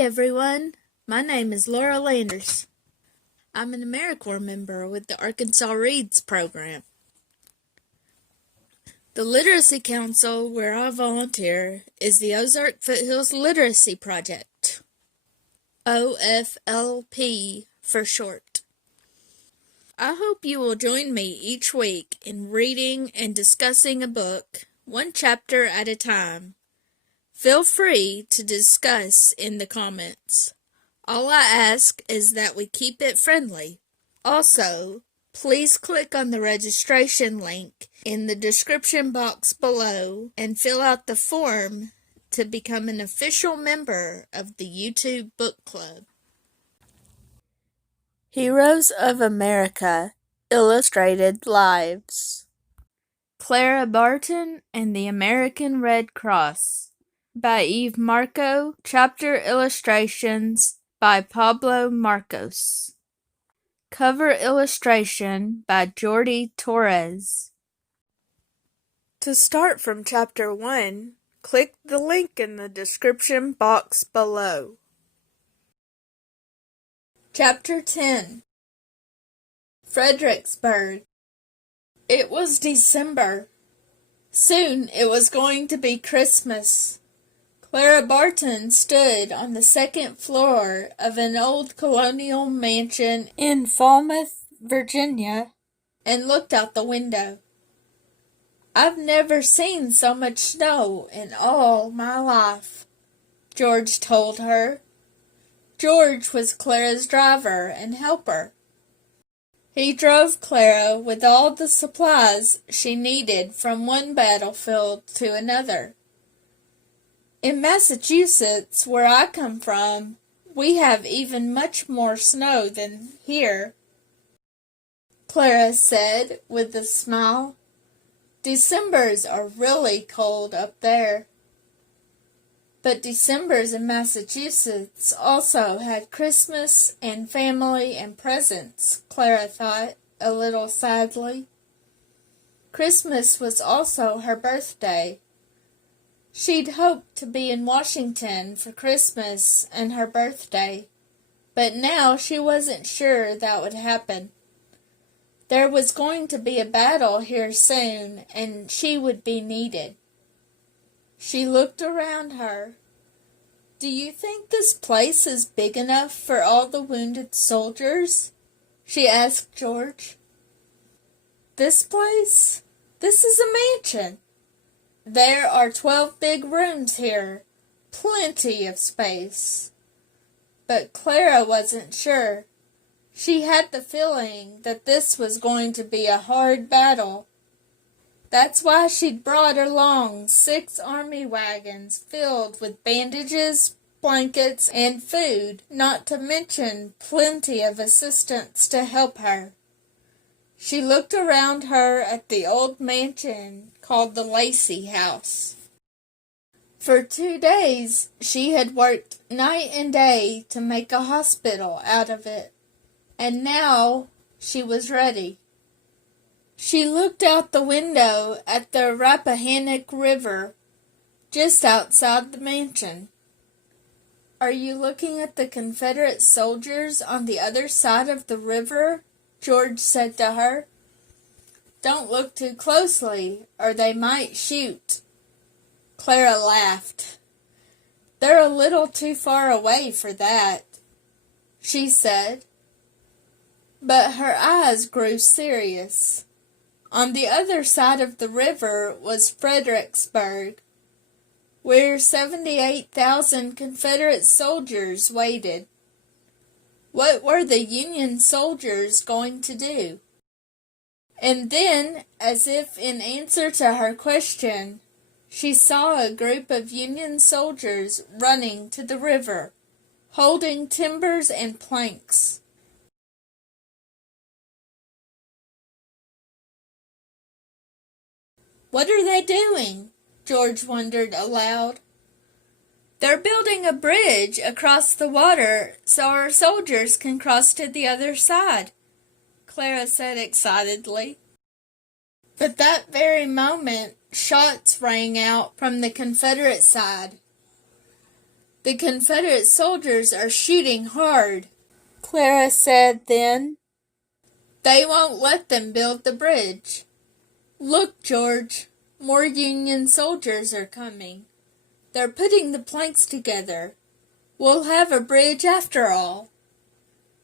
everyone, my name is Laura Landers. I'm an AmeriCorps member with the Arkansas Reads program. The Literacy Council where I volunteer is the Ozark Foothills Literacy Project, OFLP for short. I hope you will join me each week in reading and discussing a book, one chapter at a time. Feel free to discuss in the comments. All I ask is that we keep it friendly. Also, please click on the registration link in the description box below and fill out the form to become an official member of the YouTube Book Club. Heroes of America Illustrated Lives. Clara Barton and the American Red Cross by Eve Marco. Chapter illustrations by Pablo Marcos. Cover illustration by Jordi Torres. To start from Chapter 1, click the link in the description box below. Chapter 10. Fredericksburg. It was December. Soon it was going to be Christmas. Clara Barton stood on the second floor of an old colonial mansion in Falmouth, Virginia, and looked out the window. "I've never seen so much snow in all my life," George told her. George was Clara's driver and helper. He drove Clara with all the supplies she needed from one battlefield to another. "In Massachusetts, where I come from, we have even much more snow than here," Clara said with a smile. "Decembers are really cold up there." But Decembers in Massachusetts also had Christmas and family and presents, Clara thought, a little sadly. Christmas was also her birthday. She'd hoped to be in Washington for Christmas and her birthday, but now she wasn't sure that would happen. There was going to be a battle here soon, and she would be needed. She looked around her. "Do you think this place is big enough for all the wounded soldiers?" she asked George. "This place? This is a mansion. There are 12 big rooms here, plenty of space." But Clara wasn't sure. She had the feeling that this was going to be a hard battle. That's why she'd brought along 6 army wagons filled with bandages, blankets, and food, not to mention plenty of assistants to help her. She looked around her at the old mansion called the Lacey House. For 2 days she had worked night and day to make a hospital out of it, and now she was ready. She looked out the window at the Rappahannock River, just outside the mansion. "Are you looking at the Confederate soldiers on the other side of the river?" George said to her. "Don't look too closely, or they might shoot." Clara laughed. "They're a little too far away for that," she said. But her eyes grew serious. On the other side of the river was Fredericksburg, where 78,000 Confederate soldiers waited. What were the Union soldiers going to do? And then, as if in answer to her question, she saw a group of Union soldiers running to the river, holding timbers and planks. "What are they doing?" George wondered aloud. "They're building a bridge across the water so our soldiers can cross to the other side," Clara said excitedly. But that very moment, shots rang out from the Confederate side. The Confederate soldiers are shooting hard, Clara said then. They won't let them build the bridge. Look, George, more Union soldiers are coming. They're putting the planks together. We'll have a bridge after all.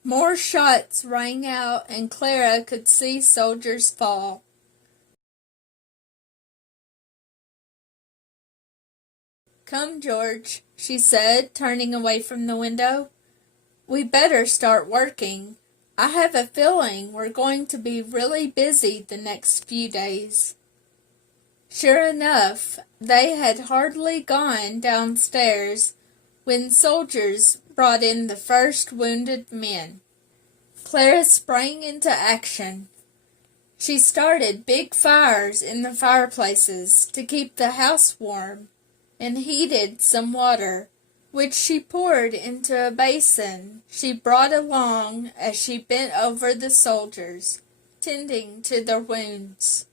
More shots rang out, and Clara could see soldiers fall. Come, George, she said, turning away from the window. We better start working. I have a feeling we're going to be really busy the next few days. Sure enough, they had hardly gone downstairs when soldiers brought in the first wounded men. Clara sprang into action. She started big fires in the fireplaces to keep the house warm, and heated some water, which she poured into a basin she brought along as she bent over the soldiers, tending to their wounds.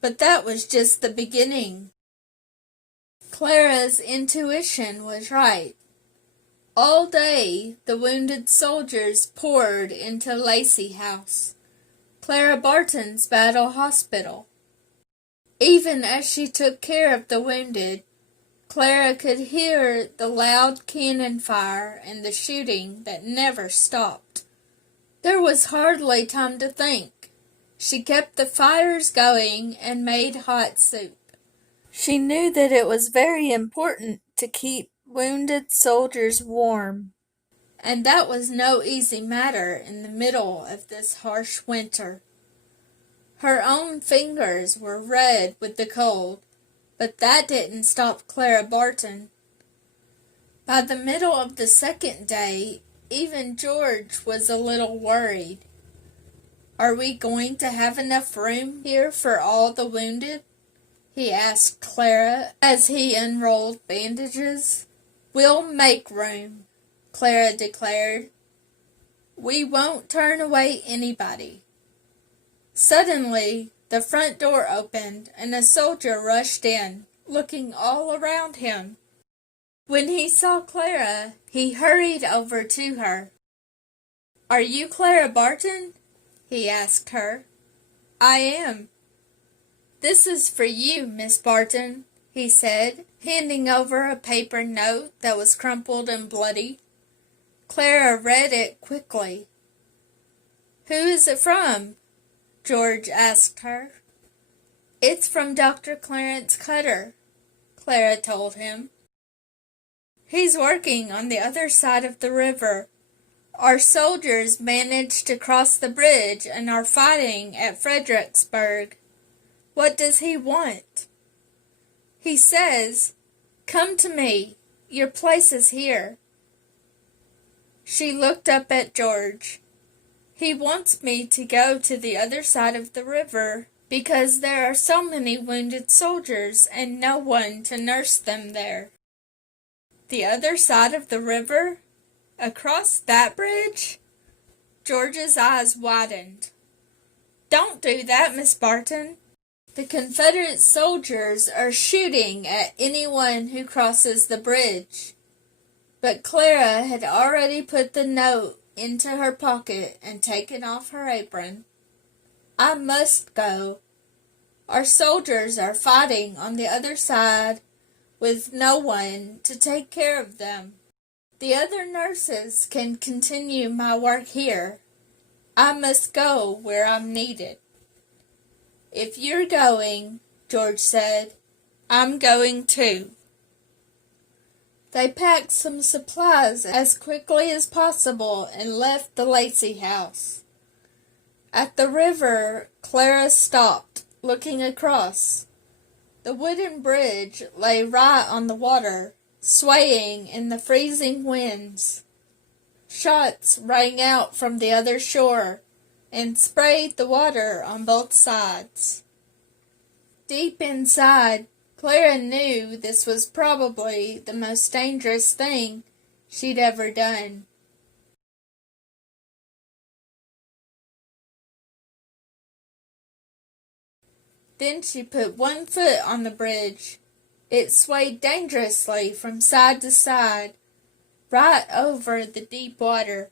But that was just the beginning. Clara's intuition was right. All day the wounded soldiers poured into Lacey House, Clara Barton's battle hospital. Even as she took care of the wounded, Clara could hear the loud cannon fire and the shooting that never stopped. There was hardly time to think. She kept the fires going and made hot soup. She knew that it was very important to keep wounded soldiers warm, and that was no easy matter in the middle of this harsh winter. Her own fingers were red with the cold, but that didn't stop Clara Barton. By the middle of the second day, even George was a little worried. Are we going to have enough room here for all the wounded? He asked Clara as he unrolled bandages. We'll make room, Clara declared. We won't turn away anybody. Suddenly, the front door opened and a soldier rushed in, looking all around him. When he saw Clara, he hurried over to her. Are you Clara Barton? He asked her. I am. This is for you, Miss Barton, he said, handing over a paper note that was crumpled and bloody. Clara read it quickly. Who is it from? George asked her. It's from Dr. Clarence Cutter, Clara told him. He's working on the other side of the river. Our soldiers managed to cross the bridge and are fighting at Fredericksburg. What does he want? He says, come to me. Your place is here. She looked up at George. He wants me to go to the other side of the river because there are so many wounded soldiers and no one to nurse them there. The other side of the river? Across that bridge? George's eyes widened. Don't do that, Miss Barton. The Confederate soldiers are shooting at anyone who crosses the bridge. But Clara had already put the note into her pocket and taken off her apron. I must go. Our soldiers are fighting on the other side with no one to take care of them. The other nurses can continue my work here. I must go where I'm needed. If you're going, George said, I'm going too. They packed some supplies as quickly as possible and left the Lacey house. At the river, Clara stopped, looking across. The wooden bridge lay right on the water, swaying in the freezing winds. Shots rang out from the other shore and sprayed the water on both sides. Deep inside, Clara knew this was probably the most dangerous thing she'd ever done. Then she put one foot on the bridge It swayed dangerously from side to side, right over the deep water.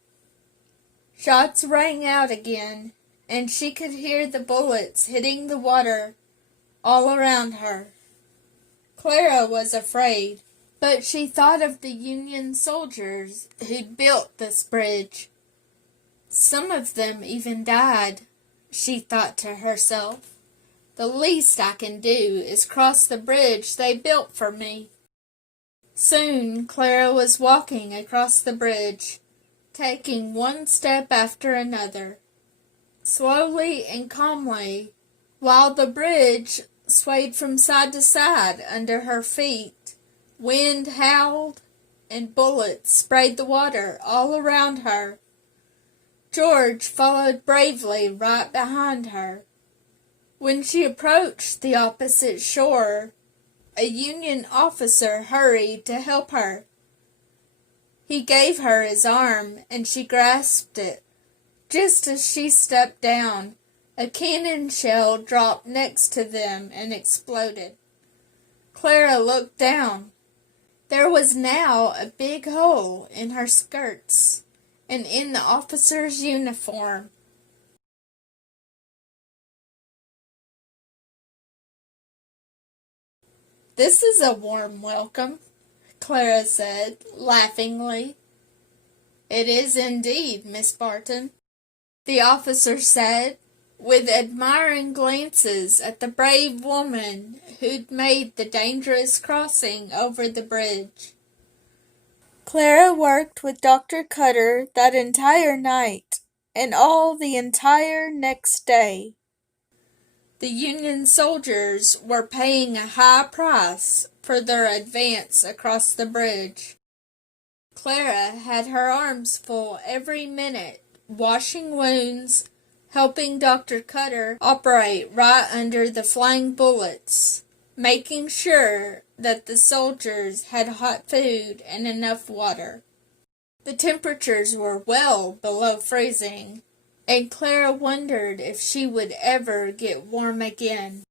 Shots rang out again, and she could hear the bullets hitting the water all around her. Clara was afraid, but she thought of the Union soldiers who'd built this bridge. Some of them even died, she thought to herself. The least I can do is cross the bridge they built for me. Soon Clara was walking across the bridge, taking one step after another, slowly and calmly, while the bridge swayed from side to side under her feet. Wind howled, and bullets sprayed the water all around her. George followed bravely right behind her. When she approached the opposite shore, a Union officer hurried to help her. He gave her his arm, and she grasped it. Just as she stepped down, a cannon shell dropped next to them and exploded. Clara looked down. There was now a big hole in her skirts and in the officer's uniform. "This is a warm welcome," Clara said, laughingly. "It is indeed, Miss Barton," the officer said, with admiring glances at the brave woman who'd made the dangerous crossing over the bridge. Clara worked with Dr. Cutter that entire night and all the entire next day. The Union soldiers were paying a high price for their advance across the bridge. Clara had her arms full every minute, washing wounds, helping Dr. Cutter operate right under the flying bullets, making sure that the soldiers had hot food and enough water. The temperatures were well below freezing, and Clara wondered if she would ever get warm again.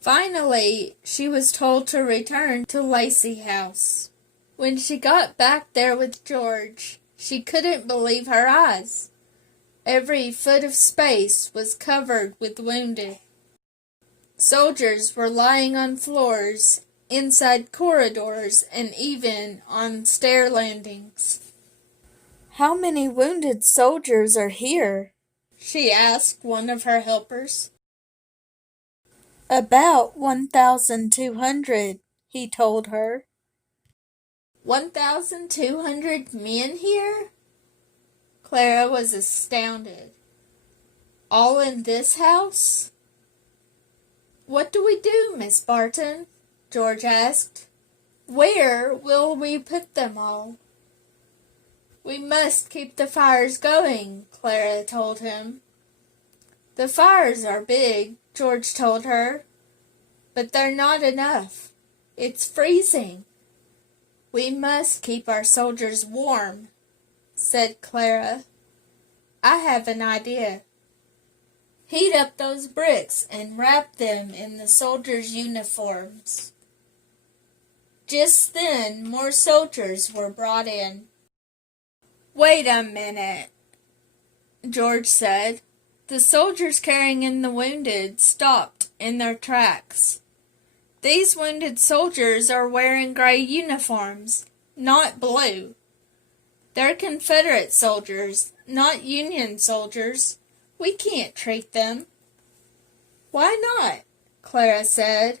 Finally, she was told to return to Lacey House. When she got back there with George, she couldn't believe her eyes. Every foot of space was covered with wounded. Soldiers were lying on floors, inside corridors, and even on stair landings. "How many wounded soldiers are here?" she asked one of her helpers. "About 1,200, he told her. 1,200 men here? Clara was astounded. "All in this house?" "What do we do, Miss Barton?" George asked. "Where will we put them all?" "We must keep the fires going," Clara told him. "The fires are big," George told her, "but they're not enough. It's freezing." "We must keep our soldiers warm," said Clara. "I have an idea. Heat up those bricks and wrap them in the soldiers' uniforms." Just then more soldiers were brought in. "Wait a minute," George said. The soldiers carrying in the wounded stopped in their tracks. "These wounded soldiers are wearing gray uniforms, not blue. They're Confederate soldiers, not Union soldiers. We can't treat them." "Why not?" Clara said.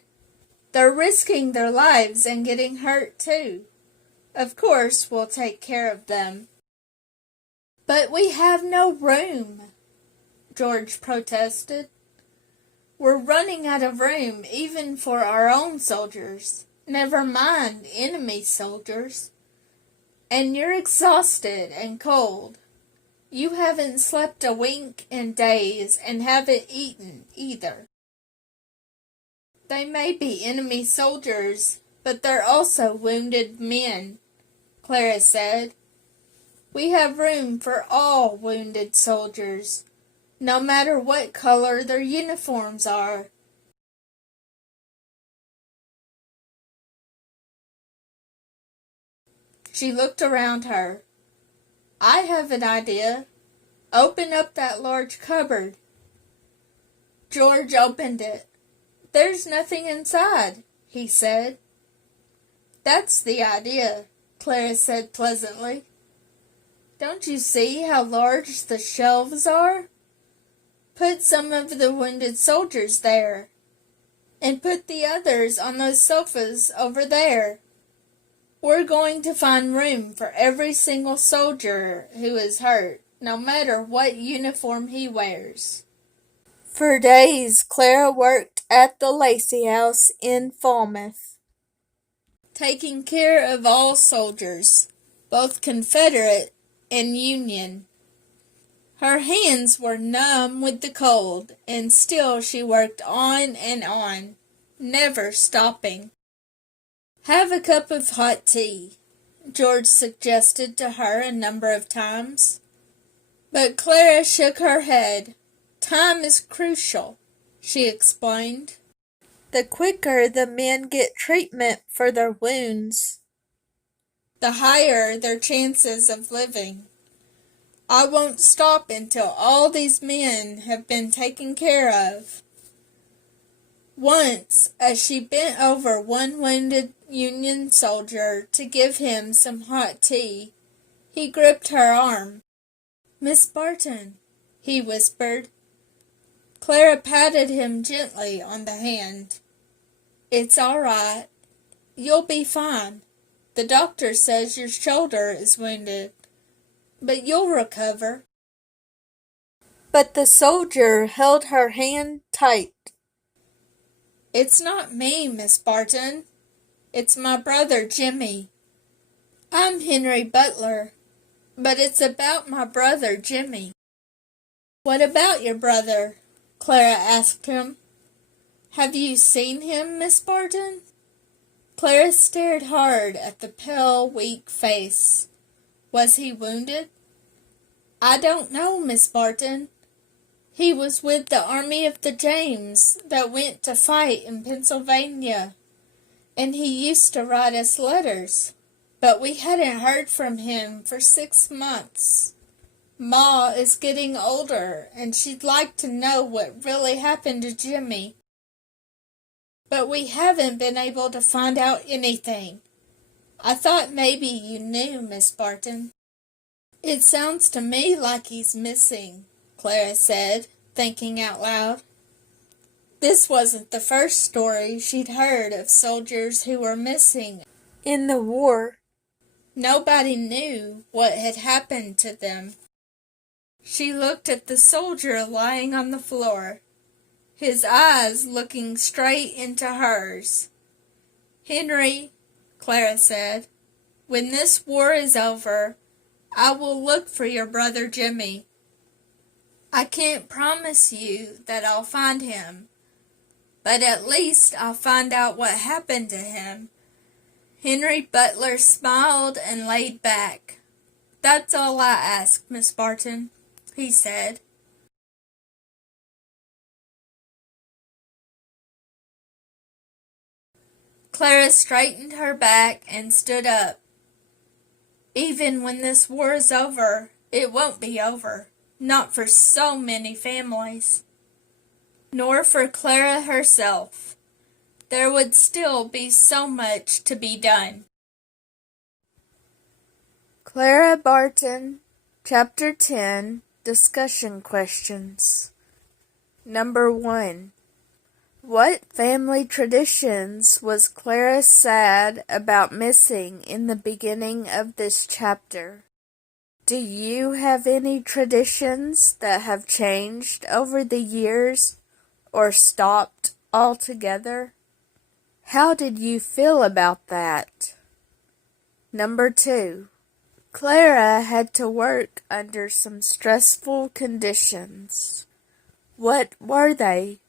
"They're risking their lives and getting hurt too. Of course we'll take care of them." "But we have no room," George protested. "We're running out of room even for our own soldiers, never mind enemy soldiers. And you're exhausted and cold. You haven't slept a wink in days and haven't eaten either." "They may be enemy soldiers, but they're also wounded men," Clara said. "We have room for all wounded soldiers, no matter what color their uniforms are." She looked around her. "I have an idea. Open up that large cupboard." George opened it. "There's nothing inside," he said. "That's the idea," Clara said pleasantly. "Don't you see how large the shelves are? Put some of the wounded soldiers there, and put the others on those sofas over there. We're going to find room for every single soldier who is hurt, no matter what uniform he wears." For days, Clara worked at the Lacey House in Falmouth, taking care of all soldiers, both Confederate and Union. Her hands were numb with the cold, and still she worked on and on, never stopping. "Have a cup of hot tea," George suggested to her a number of times. But Clara shook her head. "Time is crucial," she explained. "The quicker the men get treatment for their wounds, the higher their chances of living. I won't stop until all these men have been taken care of." Once, as she bent over one wounded Union soldier to give him some hot tea, he gripped her arm. "Miss Barton," he whispered. Clara patted him gently on the hand. "It's all right. You'll be fine. The doctor says your shoulder is wounded, but you'll recover." But the soldier held her hand tight. "It's not me, Miss Barton. It's my brother Jimmy. I'm Henry Butler, but it's about my brother Jimmy." "What about your brother?" Clara asked him. "Have you seen him, Miss Barton?" Clara stared hard at the pale, weak face. "Was he wounded?" "I don't know, Miss Barton. He was with the Army of the James that went to fight in Pennsylvania, and he used to write us letters, but we hadn't heard from him for 6 months. Ma is getting older, and she'd like to know what really happened to Jimmy. But we haven't been able to find out anything. I thought maybe you knew, Miss Barton." "It sounds to me like he's missing," Clara said, thinking out loud. This wasn't the first story she'd heard of soldiers who were missing in the war. Nobody knew what had happened to them. She looked at the soldier lying on the floor, his eyes looking straight into hers. "Henry," Clara said, "when this war is over, I will look for your brother Jimmy. I can't promise you that I'll find him, but at least I'll find out what happened to him." Henry Butler smiled and laid back. "That's all I ask, Miss Barton," he said. Clara straightened her back and stood up. "Even when this war is over, it won't be over. Not for so many families. Nor for Clara herself. There would still be so much to be done." Clara Barton, Chapter 10, Discussion Questions. Number 1. What family traditions was Clara sad about missing in the beginning of this chapter? Do you have any traditions that have changed over the years or stopped altogether? How did you feel about that? Number 2. Clara had to work under some stressful conditions. What were they?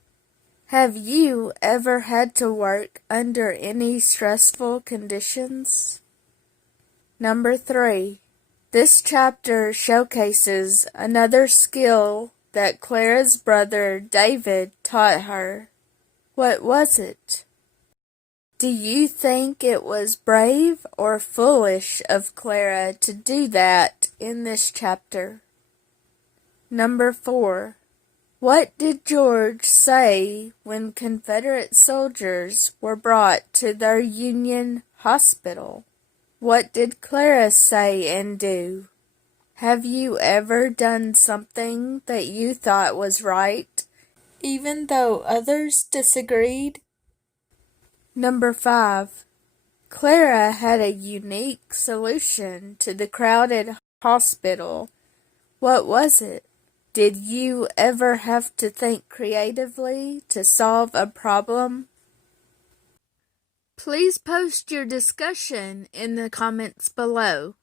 Have you ever had to work under any stressful conditions? Number 3. This chapter showcases another skill that Clara's brother David taught her. What was it? Do you think it was brave or foolish of Clara to do that in this chapter? Number 4. What did George say when Confederate soldiers were brought to their Union hospital? What did Clara say and do? Have you ever done something that you thought was right, even though others disagreed? Number 5. Clara had a unique solution to the crowded hospital. What was it? Did you ever have to think creatively to solve a problem? Please post your discussion in the comments below.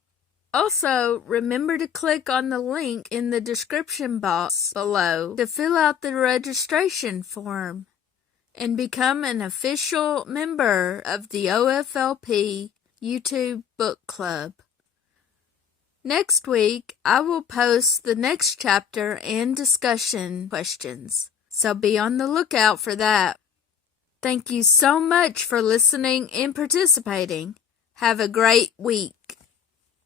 Also, remember to click on the link in the description box below to fill out the registration form and become an official member of the OFLP YouTube Book Club. Next week, I will post the next chapter and discussion questions, so be on the lookout for that. Thank you so much for listening and participating. Have a great week.